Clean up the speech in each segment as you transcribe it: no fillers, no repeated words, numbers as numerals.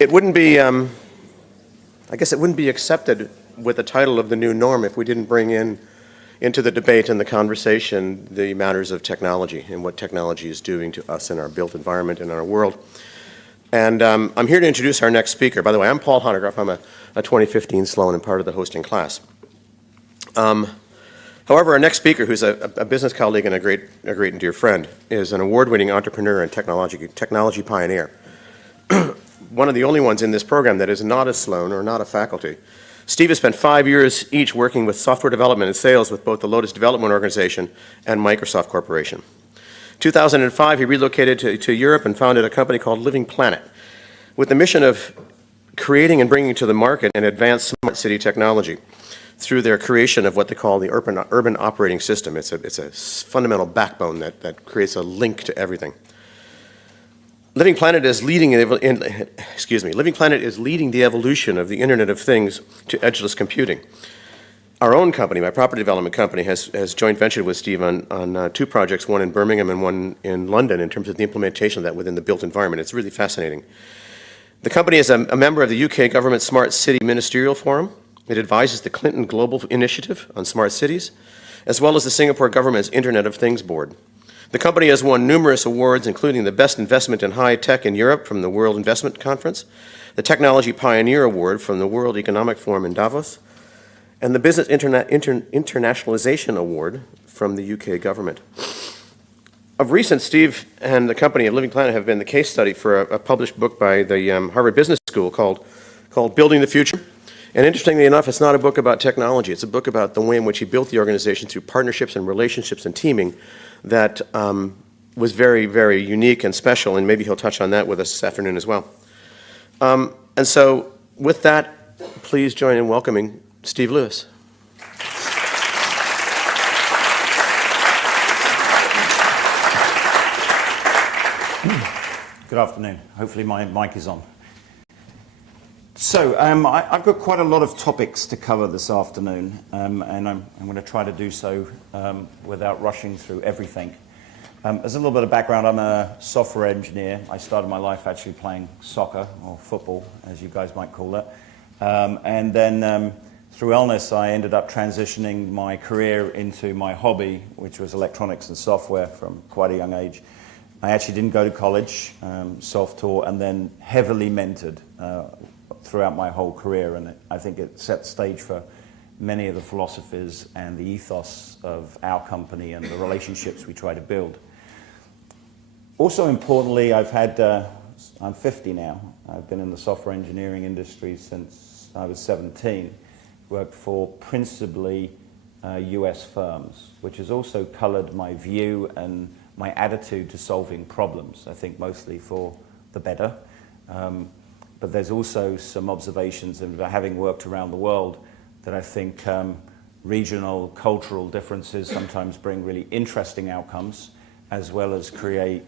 It wouldn't be, I guess it wouldn't be accepted with the title of the new norm if we didn't bring into the debate and the conversation the matters of technology and what technology is doing to us in our built environment and in our world. And I'm here to introduce our next speaker. By the way, I'm Paul Honegriff. I'm a 2015 Sloan and part of the hosting class. However, our next speaker, who's a business colleague and a great and dear friend, is an award-winning entrepreneur and technology pioneer. One of the only ones in this program that is not a Sloan or not a faculty. Steve has spent 5 years each working with software development and sales with both the Lotus Development Organization and Microsoft Corporation. 2005, he relocated to Europe and founded a company called Living Planet with the mission of creating and bringing to the market an advanced smart city technology through their creation of what they call the urban operating system. It's a fundamental backbone that creates a link to everything. Living Planet is leading Living Planet is leading the evolution of the Internet of Things to edgeless computing. Our own company, my property development company, has joint ventured with Steve on 2 projects, one in Birmingham and one in London, in terms of the implementation of that within the built environment. It's really fascinating. The company is a member of the UK Government Smart City Ministerial Forum. It advises the Clinton Global Initiative on Smart Cities, as well as the Singapore Government's Internet of Things Board. The company has won numerous awards, including the Best Investment in High Tech in Europe from the World Investment Conference, the Technology Pioneer Award from the World Economic Forum in Davos, and the Business Internationalization Award from the UK government. Of recent, Steve and the company at Living Planet have been the case study for a published book by the Harvard Business School called Building the Future. And interestingly enough, it's not a book about technology. It's a book about the way in which he built the organization through partnerships and relationships and teaming that was very, very unique and special, and maybe he'll touch on that with us this afternoon as well. And so with that, please join in welcoming Steve Lewis. Good afternoon. Hopefully my mic is on. So I've got quite a lot of topics to cover this afternoon, and I'm going to try to do so without rushing through everything. As a little bit of background, I'm a software engineer. I started my life actually playing soccer, or football, as you guys might call it. And then through illness, I ended up transitioning my career into my hobby, which was electronics and software from quite a young age. I actually didn't go to college, self-taught, and then heavily mentored throughout my whole career, and I think it set the stage for many of the philosophies and the ethos of our company and the relationships we try to build. Also importantly, I'm 50 now. I've been in the software engineering industry since I was 17. Worked for principally US firms, which has also colored my view and my attitude to solving problems, I think mostly for the better. But there's also some observations, and having worked around the world, that I think regional, cultural differences sometimes bring really interesting outcomes, as well as create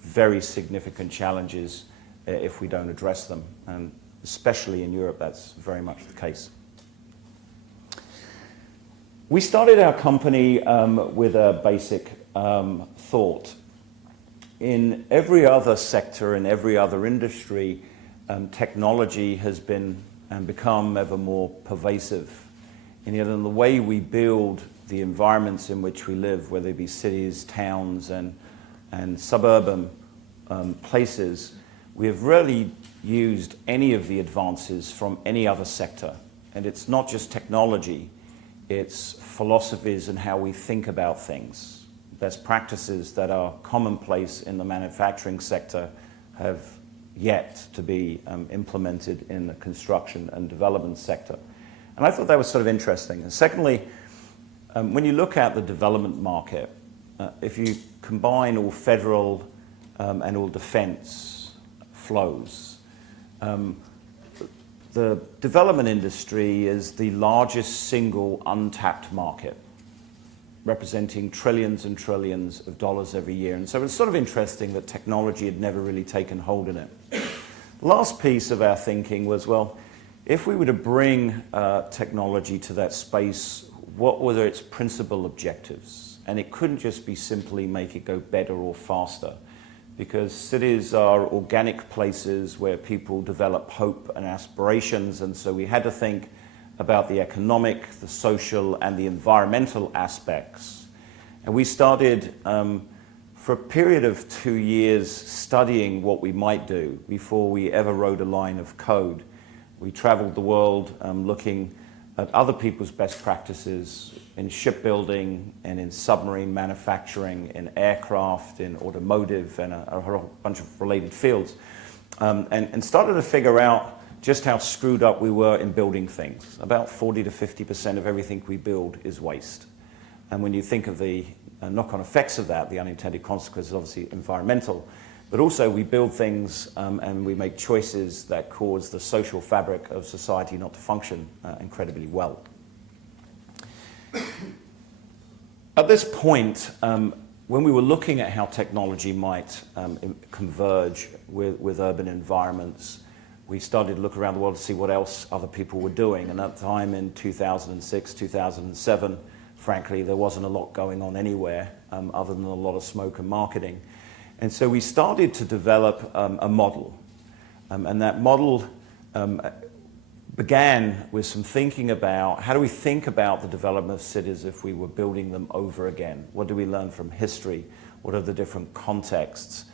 very significant challenges if we don't address them. And especially in Europe, that's very much the case. We started our company with a basic thought. In every other sector, in every other industry, technology has been and become ever more pervasive. And yet in the way we build the environments in which we live, whether they be cities, towns, and suburban places, we have rarely used any of the advances from any other sector. And it's not just technology, it's philosophies and how we think about things. Best practices that are commonplace in the manufacturing sector have yet to be implemented in the construction and development sector. And I thought that was sort of interesting. And secondly, when you look at the development market, if you combine all federal and all defense flows, the development industry is the largest single untapped market, representing trillions and trillions of dollars every year. And so it's sort of interesting that technology had never really taken hold in it. The last piece of our thinking was, well, if we were to bring technology to that space, what were its principal objectives? And it couldn't just be simply make it go better or faster. because cities are organic places where people develop hope and aspirations, and so we had to think about the economic, the social, and the environmental aspects. And we started for a period of 2 years studying what we might do before we ever wrote a line of code. We traveled the world looking at other people's best practices in shipbuilding and in submarine manufacturing, in aircraft, in automotive, and a whole bunch of related fields, and started to figure out just how screwed up we were in building things. About 40 to 50% of everything we build is waste. And when you think of the knock-on effects of that, the unintended consequences, obviously environmental, but also we build things and we make choices that cause the social fabric of society not to function incredibly well. At this point, when we were looking at how technology might converge with urban environments, we started to look around the world to see what else other people were doing. And at the time in 2006, 2007, frankly, there wasn't a lot going on anywhere other than a lot of smoke and marketing. And so we started to develop a model. And that model began with some thinking about how do we think about the development of cities if we were building them over again? What do we learn from history? What are the different contexts?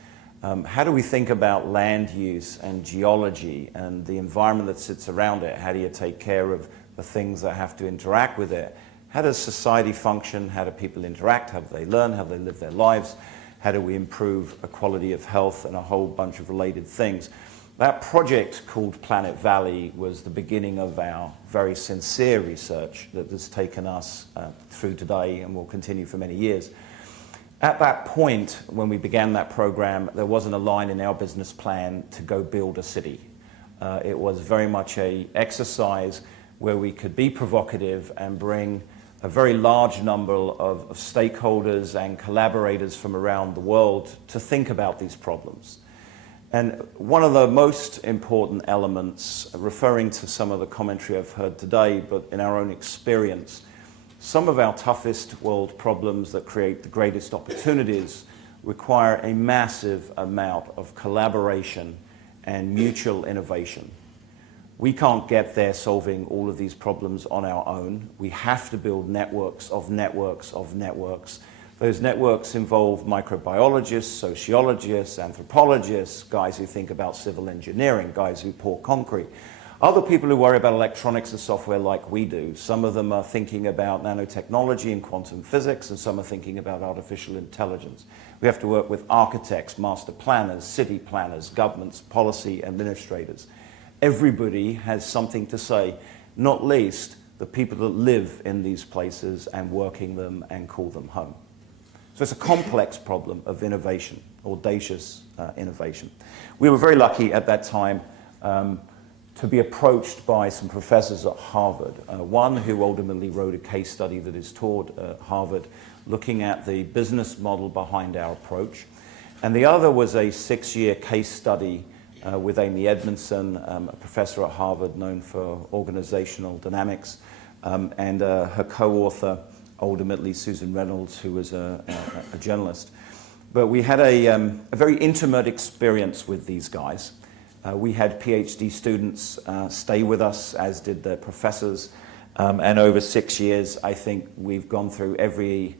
How do we think about land use and geology and the environment that sits around it? How do you take care of the things that have to interact with it? How does society function? How do people interact? How do they learn? How do they live their lives? How do we improve a quality of health and a whole bunch of related things? That project called PlanIT Valley was the beginning of our very sincere research that has taken us through today and will continue for many years. At that point, when we began that program, there wasn't a line in our business plan to go build a city. It was very much an exercise where we could be provocative and bring a very large number of stakeholders and collaborators from around the world to think about these problems. And one of the most important elements, referring to some of the commentary I've heard today, but in our own experience, some of our toughest world problems that create the greatest opportunities require a massive amount of collaboration and mutual innovation. We can't get there solving all of these problems on our own. We have to build networks of networks of networks. Those networks involve microbiologists, sociologists, anthropologists, guys who think about civil engineering, guys who pour concrete. Other people who worry about electronics and software like we do. Some of them are thinking about nanotechnology and quantum physics, and some are thinking about artificial intelligence. We have to work with architects, master planners, city planners, governments, policy administrators. Everybody has something to say, not least the people that live in these places and working them and call them home. So it's a complex problem of innovation, audacious innovation. We were very lucky at that time to be approached by some professors at Harvard. One who ultimately wrote a case study that is taught at Harvard, looking at the business model behind our approach. And the other was a 6-year case study with Amy Edmondson, a professor at Harvard known for organizational dynamics, and her co-author, ultimately Susan Reynolds, who was a journalist. But we had a very intimate experience with these guys. We had PhD students stay with us, as did their professors. And over 6 years, I think we've gone through every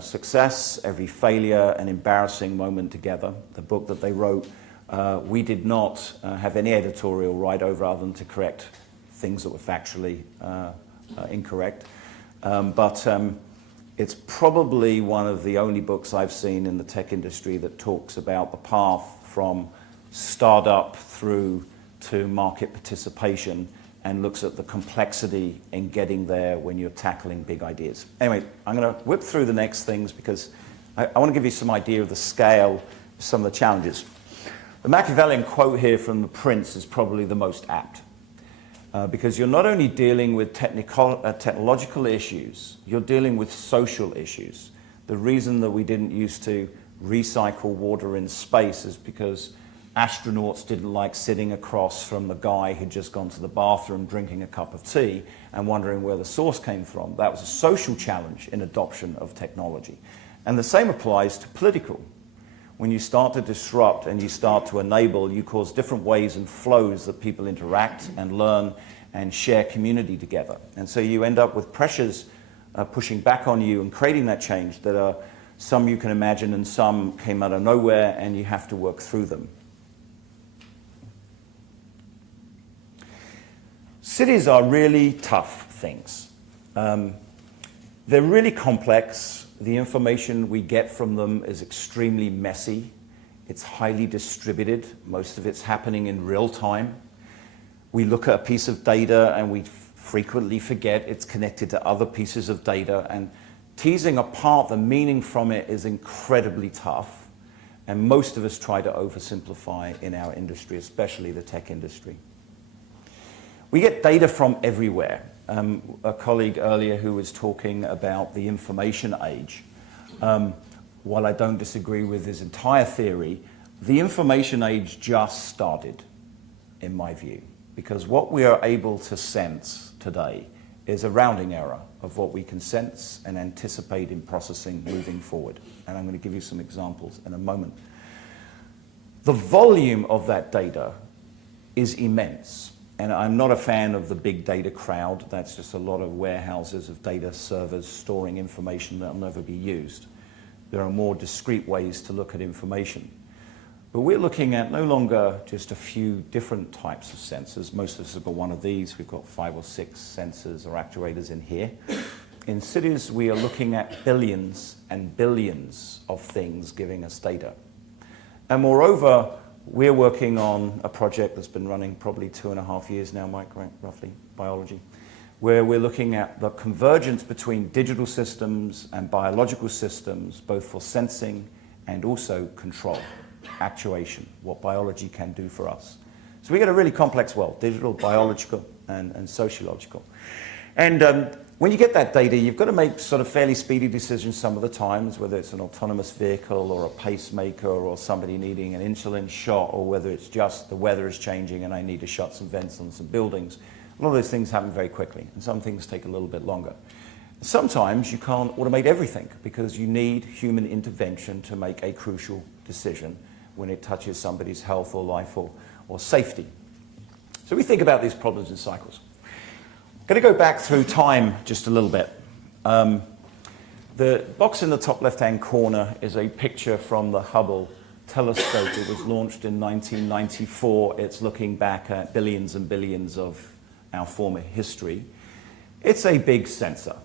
success, every failure, and embarrassing moment together. The book that they wrote, we did not have any editorial right over other than to correct things that were factually incorrect. But it's probably one of the only books I've seen in the tech industry that talks about the path from startup through to market participation and looks at the complexity in getting there when you're tackling big ideas. Anyway, I'm going to whip through the next things because I want to give you some idea of the scale of some of the challenges. The Machiavellian quote here from The Prince is probably the most apt. Because you're not only dealing with technological issues, you're dealing with social issues. The reason that we didn't used to recycle water in space is because astronauts didn't like sitting across from the guy who'd just gone to the bathroom drinking a cup of tea and wondering where the source came from. That was a social challenge in adoption of technology. And the same applies to political. when you start to disrupt and you start to enable, you cause different ways and flows that people interact and learn and share community together. And so you end up with pressures pushing back on you and creating that change that are some you can imagine and some came out of nowhere and you have to work through them. Cities are really tough things. They're really complex. The information we get from them is extremely messy. It's highly distributed. Most of it's happening in real time. We look at a piece of data and we frequently forget it's connected to other pieces of data, and teasing apart the meaning from it is incredibly tough, and most of us try to oversimplify in our industry, especially the tech industry. We get data from everywhere. A colleague earlier who was talking about the information age, while I don't disagree with his entire theory, the information age just started, in my view, because what we are able to sense today is a rounding error of what we can sense and anticipate in processing moving forward. And I'm going to give you some examples in a moment. The volume of that data is immense. And I'm not a fan of the big data crowd. That's just a lot of warehouses of data servers storing information that will never be used. There are more discrete ways to look at information. But we're looking at no longer just a few different types of sensors. Most of us have got one of these. We've got 5 or 6 sensors or actuators in here. In cities, we are looking at billions and billions of things giving us data. And moreover, we're working on a project that's been running probably 2.5 years now, Mike, right, roughly, biology, where we're looking at the convergence between digital systems and biological systems, both for sensing and also control, actuation, what biology can do for us. So we get a really complex world, digital, biological, and sociological. And when you get that data, you've got to make sort of fairly speedy decisions some of the times, whether it's an autonomous vehicle or a pacemaker or somebody needing an insulin shot, or whether it's just the weather is changing and I need to shut some vents on some buildings. A lot of those things happen very quickly, and some things take a little bit longer. Sometimes you can't automate everything because you need human intervention to make a crucial decision when it touches somebody's health or life or safety. So we think about these problems in cycles. I'm going to go back through time just a little bit. The box in the top left-hand corner is a picture from the Hubble telescope. It was launched in 1994. It's looking back at billions and billions of our former history. It's a big sensor,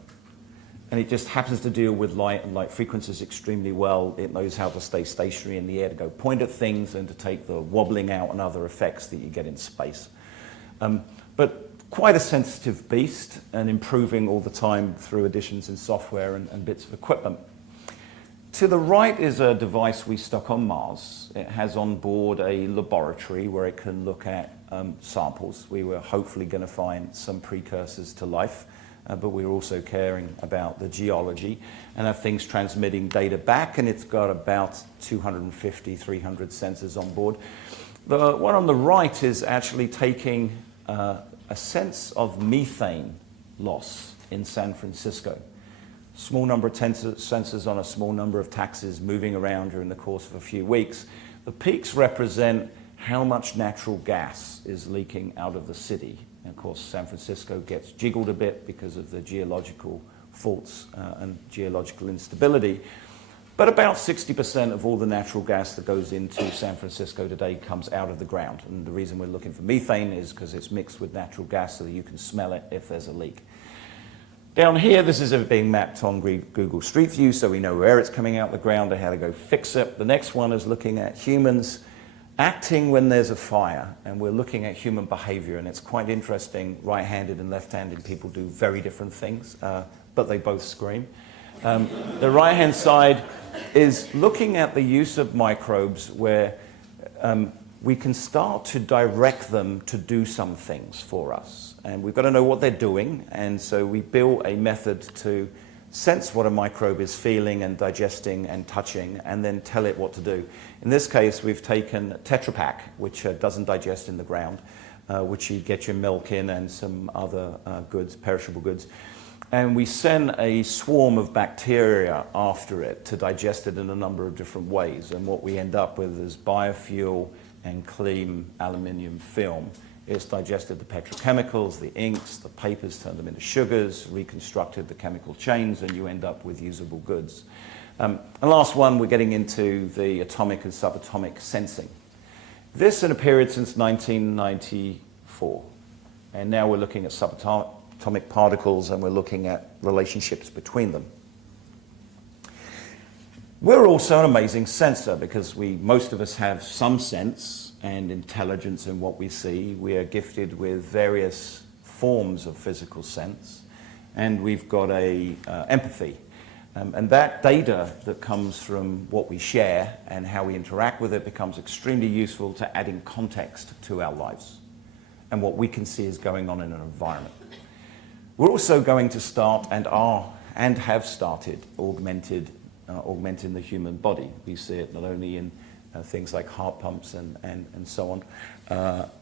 and it just happens to deal with light and light frequencies extremely well. It knows how to stay stationary in the air, to go point at things, and to take the wobbling out and other effects that you get in space. But quite a sensitive beast, and improving all the time through additions in software and bits of equipment. To the right is a device we stock on Mars. It has on board a laboratory where it can look at samples. We were hopefully going to find some precursors to life, but we're also caring about the geology, and have things transmitting data back, and it's got about 250, 300 sensors on board. The one on the right is actually taking a sense of methane loss in San Francisco. Small number of sensors on a small number of taxis moving around during the course of a few weeks. The peaks represent how much natural gas is leaking out of the city. And of course, San Francisco gets jiggled a bit because of the geological faults and geological instability. But about 60% of all the natural gas that goes into San Francisco today comes out of the ground. And the reason we're looking for methane is because it's mixed with natural gas so that you can smell it if there's a leak. Down here, this is being mapped on Google Street View, so we know where it's coming out of the ground and how to go fix it. The next one is looking at humans acting when there's a fire, and we're looking at human behavior, and it's quite interesting. Right-handed and left-handed people do very different things, but they both scream. The right-hand side is looking at the use of microbes where we can start to direct them to do some things for us. And we've got to know what they're doing, and so we build a method to sense what a microbe is feeling and digesting and touching, and then tell it what to do. In this case, we've taken Tetra Pak, which doesn't digest in the ground, which you get your milk in and some other goods, perishable goods. and we send a swarm of bacteria after it to digest it in a number of different ways. And what we end up with is biofuel and clean aluminium film. It's digested the petrochemicals, the inks, the papers, turned them into sugars, reconstructed the chemical chains, and you end up with usable goods. And last one, we're getting into the atomic and subatomic sensing. This in a period since 1994. And now we're looking at subatomic particles, and we're looking at relationships between them. We're also an amazing sensor because most of us have some sense and intelligence in what we see. We are gifted with various forms of physical sense, and we've got empathy. And that data that comes from what we share and how we interact with it becomes extremely useful to adding context to our lives and what we can see is going on in an environment. We're also going to start and have started augmenting the human body. We see it not only in things like heart pumps and so on,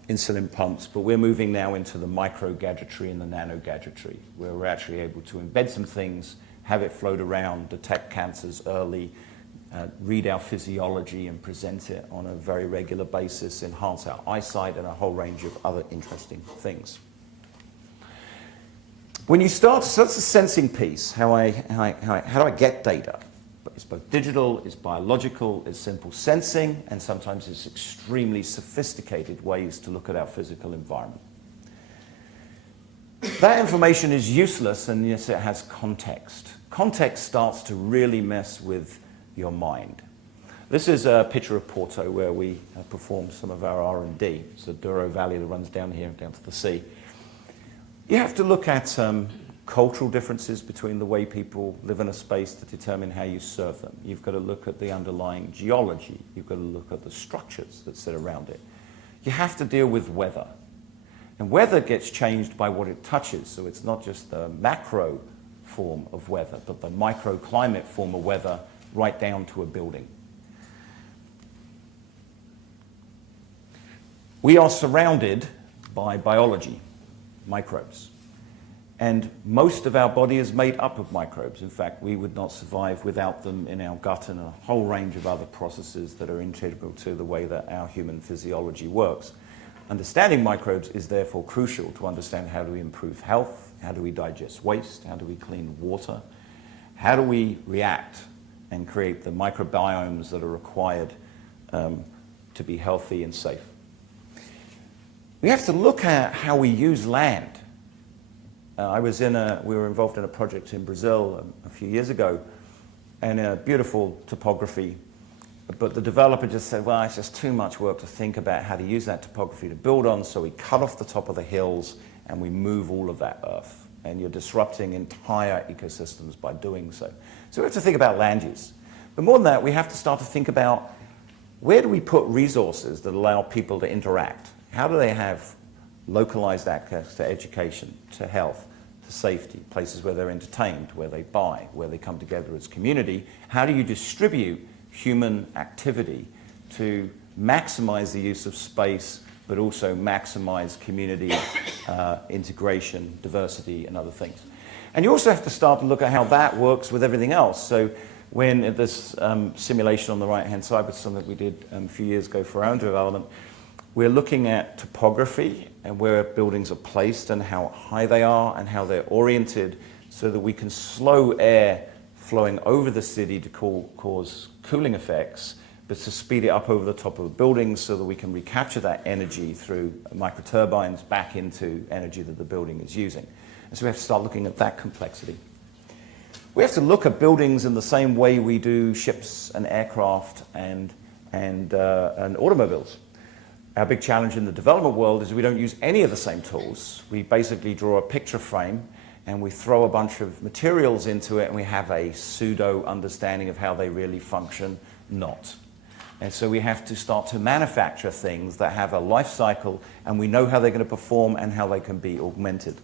insulin pumps, but we're moving now into the micro gadgetry and the nano gadgetry, where we're actually able to embed some things, have it float around, detect cancers early, read our physiology and present it on a very regular basis, enhance our eyesight and a whole range of other interesting things. When you start, so that's the sensing piece, how do I get data? It's both digital, it's biological, it's simple sensing, and sometimes it's extremely sophisticated ways to look at our physical environment. That information is useless unless it has context. Context starts to really mess with your mind. This is a picture of Porto where we performed some of our R&D. It's the Douro Valley that runs down here, down to the sea. You have to look at cultural differences between the way people live in a space to determine how you serve them. You've got to look at the underlying geology. You've got to look at the structures that sit around it. You have to deal with weather. And weather gets changed by what it touches, so it's not just the macro form of weather, but the microclimate form of weather right down to a building. We are surrounded by biology, microbes. And most of our body is made up of microbes. In fact, we would not survive without them in our gut and a whole range of other processes that are integral to the way that our human physiology works. Understanding microbes is therefore crucial to understand how do we improve health, how do we digest waste, how do we clean water, how do we react and create the microbiomes that are required to be healthy and safe. We have to look at how we use land. We were involved in a project in Brazil a few years ago, and a beautiful topography, but the developer just said, well, it's just too much work to think about how to use that topography to build on, so we cut off the top of the hills and we move all of that earth. And you're disrupting entire ecosystems by doing so. So we have to think about land use. But more than that, we have to start to think about where do we put resources that allow people to interact? How do they have localized access to education, to health, to safety, places where they're entertained, where they buy, where they come together as community? How do you distribute human activity to maximize the use of space, but also maximize community integration, diversity, and other things? And you also have to start to look at how that works with everything else. So when this simulation on the right-hand side was something we did a few years ago for our own development, we're looking at topography and where buildings are placed and how high they are and how they're oriented so that we can slow air flowing over the city to cause cooling effects, but to speed it up over the top of buildings so that we can recapture that energy through microturbines back into energy that the building is using. And so we have to start looking at that complexity. We have to look at buildings in the same way we do ships and aircraft and automobiles. Our big challenge in the development world is we don't use any of the same tools. We basically draw a picture frame and we throw a bunch of materials into it and we have a pseudo understanding of how they really function, not. And so we have to start to manufacture things that have a life cycle and we know how they're going to perform and how they can be augmented.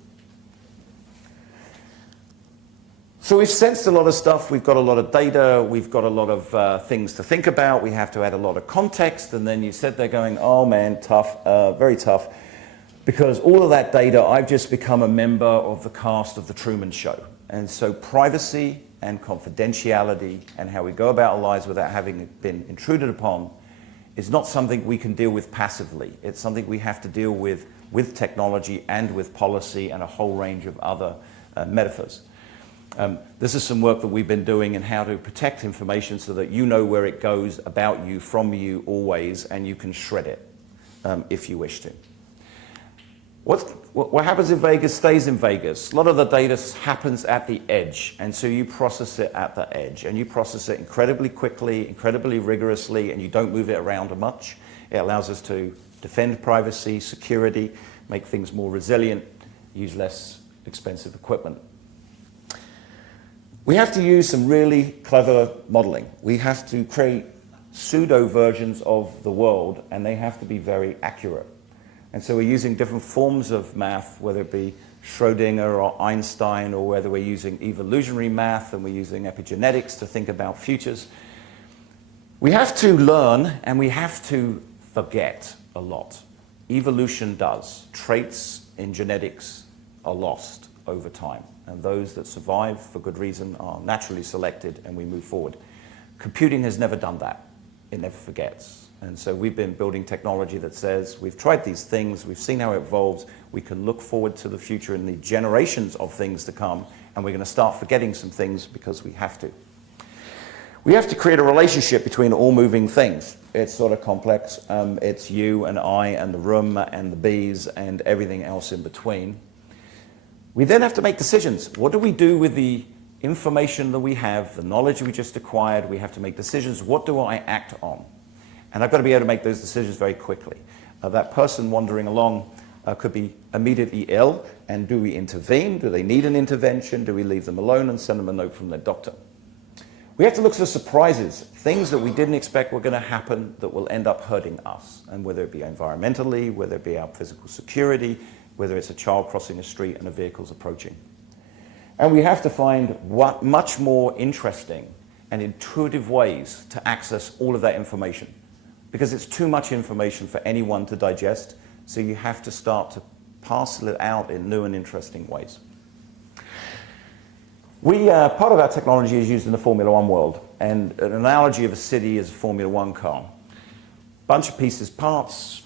So we've sensed a lot of stuff, we've got a lot of data, we've got a lot of things to think about, we have to add a lot of context, and then you sit there going, oh man, tough, very tough. Because all of that data, I've just become a member of the cast of The Truman Show. And so privacy and confidentiality and how we go about our lives without having been intruded upon is not something we can deal with passively. It's something we have to deal with technology and with policy and a whole range of other metaphors. This is some work that we've been doing in how to protect information so that you know where it goes about you, from you, always, and you can shred it if you wish to. What happens in Vegas stays in Vegas. A lot of the data happens at the edge, and so you process it at the edge, and you process it incredibly quickly, incredibly rigorously, and you don't move it around much. It allows us to defend privacy, security, make things more resilient, use less expensive equipment. We have to use some really clever modeling. We have to create pseudo versions of the world, and they have to be very accurate. And so we're using different forms of math, whether it be Schrodinger or Einstein, or whether we're using evolutionary math and we're using epigenetics to think about futures. We have to learn and we have to forget a lot. Evolution does. Traits in genetics are lost over time, and those that survive for good reason are naturally selected and we move forward. Computing has never done that. It never forgets. And so we've been building technology that says we've tried these things, we've seen how it evolves, we can look forward to the future and the generations of things to come, and we're going to start forgetting some things because we have to. We have to create a relationship between all moving things. It's sort of complex. It's you and I and the room and the bees and everything else in between. We then have to make decisions. What do we do with the information that we have, the knowledge we just acquired? We have to make decisions. What do I act on? And I've got to be able to make those decisions very quickly. That person wandering along could be immediately ill, and do we intervene? Do they need an intervention? Do we leave them alone and send them a note from their doctor? We have to look for surprises, things that we didn't expect were going to happen that will end up hurting us, and whether it be environmentally, whether it be our physical security, whether it's a child crossing a street and a vehicle's approaching. And we have to find much more interesting and intuitive ways to access all of that information, because it's too much information for anyone to digest, so you have to start to parcel it out in new and interesting ways. Part of our technology is used in the Formula One world, and an analogy of a city is a Formula One car. Bunch of pieces, parts,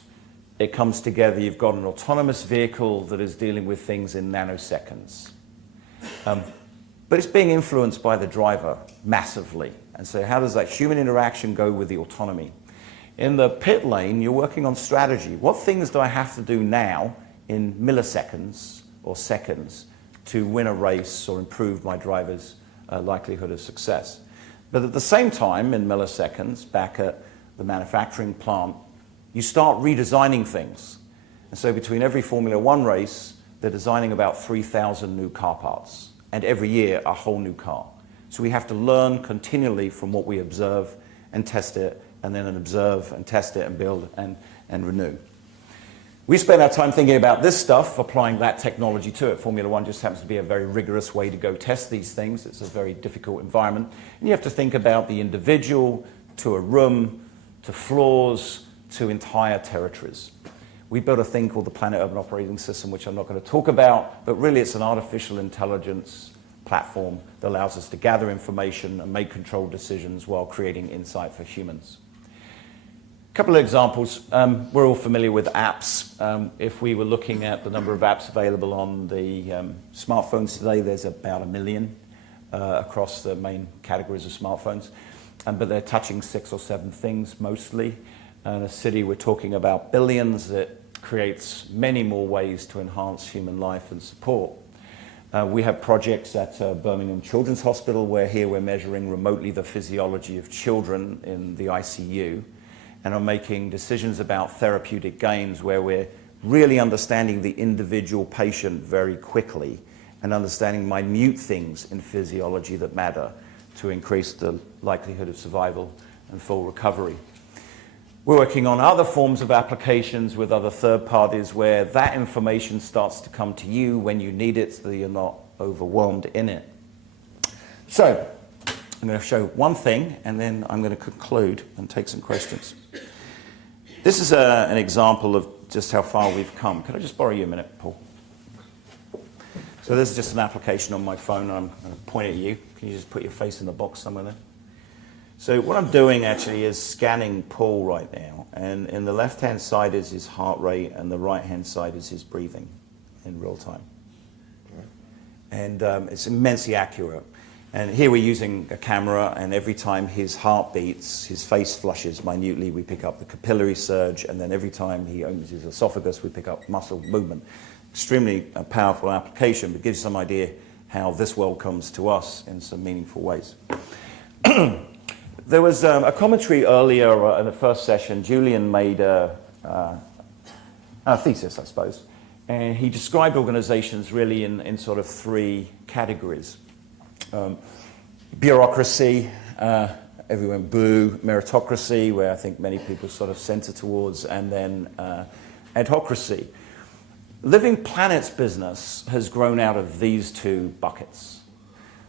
it comes together, you've got an autonomous vehicle that is dealing with things in nanoseconds. But it's being influenced by the driver massively, and so how does that human interaction go with the autonomy? In the pit lane, you're working on strategy. What things do I have to do now in milliseconds or seconds to win a race or improve my driver's likelihood of success? But at the same time, in milliseconds, back at the manufacturing plant, you start redesigning things. And so between every Formula One race, they're designing about 3,000 new car parts, and every year a whole new car. So we have to learn continually from what we observe and test it, and then observe and test it and build and renew. We spend our time thinking about this stuff, applying that technology to it. Formula One just happens to be a very rigorous way to go test these things. It's a very difficult environment. And you have to think about the individual, to a room, to floors, to entire territories. We built a thing called the PlanIT Urban Operating System, which I'm not going to talk about, but really it's an artificial intelligence platform that allows us to gather information and make controlled decisions while creating insight for humans. A couple of examples. We're all familiar with apps. If we were looking at the number of apps available on the smartphones today, there's about 1 million across the main categories of smartphones. But they're touching 6 or 7 things mostly. In a city, we're talking about billions. It creates many more ways to enhance human life and support. We have projects at Birmingham Children's Hospital where here we're measuring remotely the physiology of children in the ICU, and are making decisions about therapeutic gains where we're really understanding the individual patient very quickly and understanding minute things in physiology that matter to increase the likelihood of survival and full recovery. We're working on other forms of applications with other third parties where that information starts to come to you when you need it so that you're not overwhelmed in it. So, I'm going to show one thing and then I'm going to conclude and take some questions. This is an example of just how far we've come. Could I just borrow you a minute, Paul? So this is just an application on my phone. I'm going to point at you. Can you just put your face in the box somewhere there? So what I'm doing actually is scanning Paul right now. And in the left-hand side is his heart rate, and the right-hand side is his breathing in real time. And it's immensely accurate. And here we're using a camera, and every time his heart beats, his face flushes minutely. We pick up the capillary surge, and then every time he opens his esophagus, we pick up muscle movement. Extremely powerful application, but gives you some idea how this world comes to us in some meaningful ways. There was a commentary earlier in the first session. Julian made a thesis, I suppose, and he described organizations really in sort of three categories. Bureaucracy, everyone boo, meritocracy, where I think many people sort of center towards, and then adhocracy. Living Planet's business has grown out of these two buckets.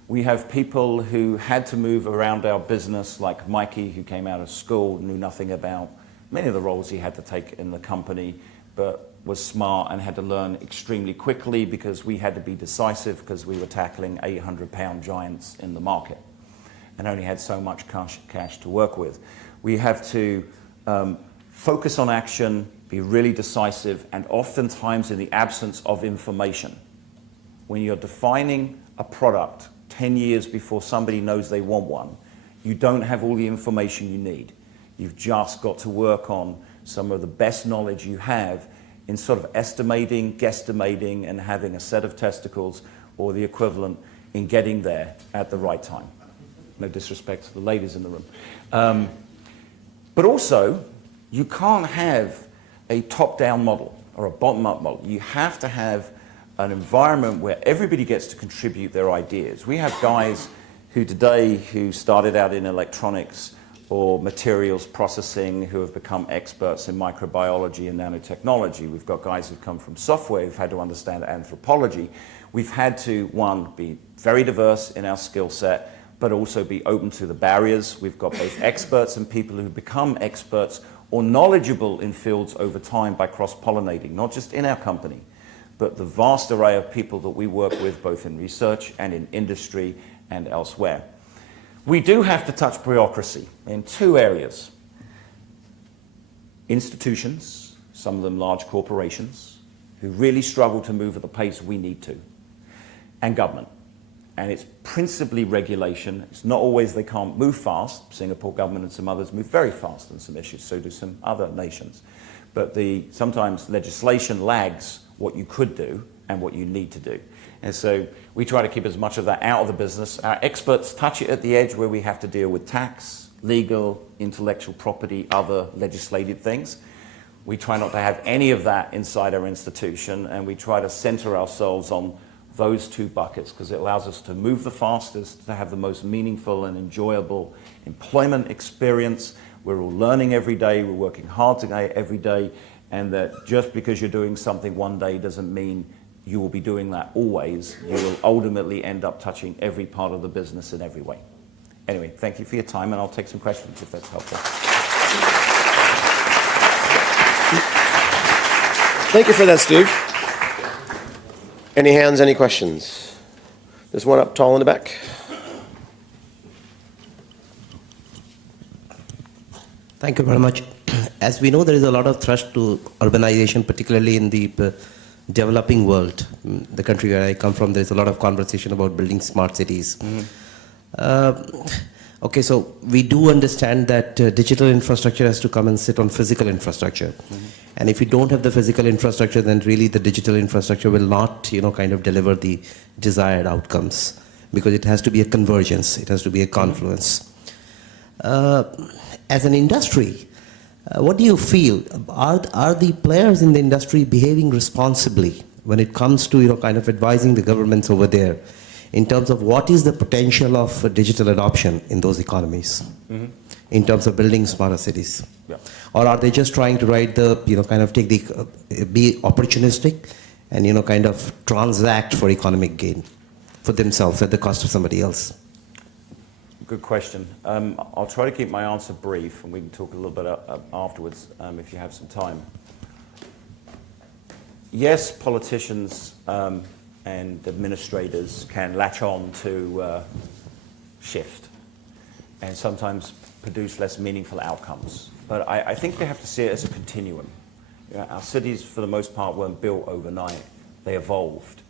We have people who had to move around our business, like Mikey, who came out of school, knew nothing about many of the roles he had to take in the company, but was smart and had to learn extremely quickly because we had to be decisive because we were tackling 800-pound giants in the market and only had so much cash to work with. We have to focus on action, be really decisive, and oftentimes in the absence of information. When you're defining a product 10 years before somebody knows they want one, you don't have all the information you need. You've just got to work on some of the best knowledge you have in sort of estimating, guesstimating, and having a set of testicles or the equivalent in getting there at the right time. No disrespect to the ladies in the room. But also, you can't have a top-down model or a bottom-up model. You have to have an environment where everybody gets to contribute their ideas. We have guys who started out in electronics or materials processing who have become experts in microbiology and nanotechnology. We've got guys who've come from software who've had to understand anthropology. We've had to, one, be very diverse in our skill set, but also be open to the barriers. We've got both experts and people who become experts or knowledgeable in fields over time by cross-pollinating, not just in our company, but the vast array of people that we work with, both in research and in industry and elsewhere. We do have to touch bureaucracy in two areas. Institutions, some of them large corporations, who really struggle to move at the pace we need to, and government. And it's principally regulation. It's not always they can't move fast. Singapore government and some others move very fast on some issues, so do some other nations. But sometimes legislation lags what you could do and what you need to do. And so we try to keep as much of that out of the business. Our experts touch it at the edge where we have to deal with tax, legal, intellectual property, other legislative things. We try not to have any of that inside our institution, and we try to center ourselves on those two buckets because it allows us to move the fastest, to have the most meaningful and enjoyable employment experience. We're all learning every day, we're working hard today every day, and that just because you're doing something one day doesn't mean you will be doing that always. You will ultimately end up touching every part of the business in every way. Anyway, thank you for your time, and I'll take some questions if that's helpful. Thank you for that, Steve. Any hands, any questions? There's one up tall in the back. Thank you very much. As we know, there is a lot of thrust to urbanization, particularly in the developing world. The country where I come from, there's a lot of conversation about building smart cities. Okay, so we do understand that digital infrastructure has to come and sit on physical infrastructure. And if you don't have the physical infrastructure, then really the digital infrastructure will not, kind of deliver the desired outcomes, because it has to be a convergence, it has to be a confluence. As an industry, what do you feel? Are the players in the industry behaving responsibly when it comes to, kind of advising the governments over there in terms of what is the potential of digital adoption in those economies, in terms of building smarter cities? Yeah. Or are they just trying to ride the, kind of take the, be opportunistic and, kind of transact for economic gain for themselves at the cost of somebody else? Good question. I'll try to keep my answer brief, and we can talk a little bit afterwards if you have some time. yes, politicians and administrators can latch on to shift and sometimes produce less meaningful outcomes. But I think we have to see it as a continuum. You know, our cities, for the most part, weren't built overnight. They evolved.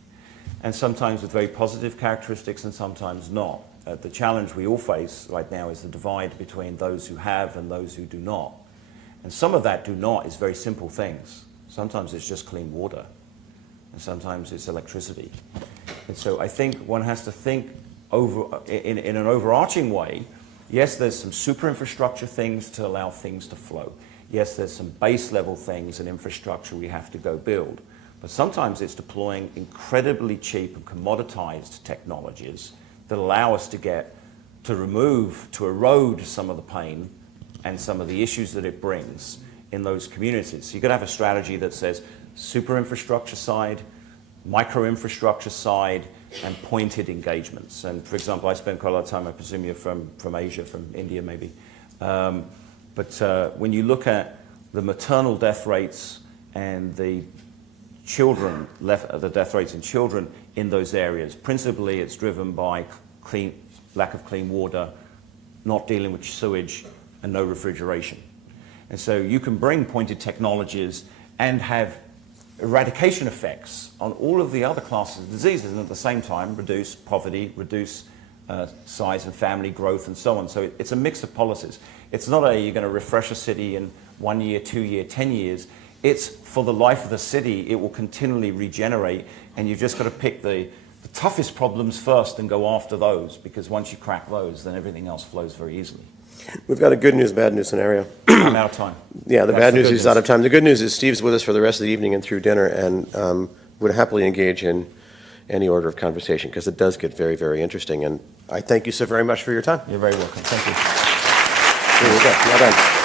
And sometimes with very positive characteristics and sometimes not. The challenge we all face right now is the divide between those who have and those who do not. And some of that do not is very simple things. Sometimes it's just clean water, and sometimes it's electricity. And so I think one has to think in an overarching way. Yes, there's some super infrastructure things to allow things to flow. Yes, there's some base level things and infrastructure we have to go build. But sometimes it's deploying incredibly cheap and commoditized technologies that allow us to erode some of the pain and some of the issues that it brings in those communities. So you could have a strategy that says super infrastructure side, micro infrastructure side, and pointed engagements. And for example, I spend quite a lot of time, I presume you're from Asia, from India maybe. But when you look at the maternal death rates and the death rates in children in those areas, principally it's driven by lack of clean water, not dealing with sewage, and no refrigeration. And so you can bring pointed technologies and have eradication effects on all of the other classes of diseases, and at the same time reduce poverty, reduce size and family growth, and so on. So it's a mix of policies. It's not you're going to refresh a city in 1 year, 2 year, 10 years. It's for the life of the city. It will continually regenerate, and you've just got to pick the toughest problems first and go after those, because once you crack those, then everything else flows very easily. We've got a good news, bad news scenario. I'm out of time. Yeah, the That's bad the news good is out of time. The good news is Steve's with us for the rest of the evening and through dinner, and would happily engage in any order of conversation, because it does get very, very interesting. And I thank you so very much for your time. You're very welcome. Thank you. Here we go. Well done.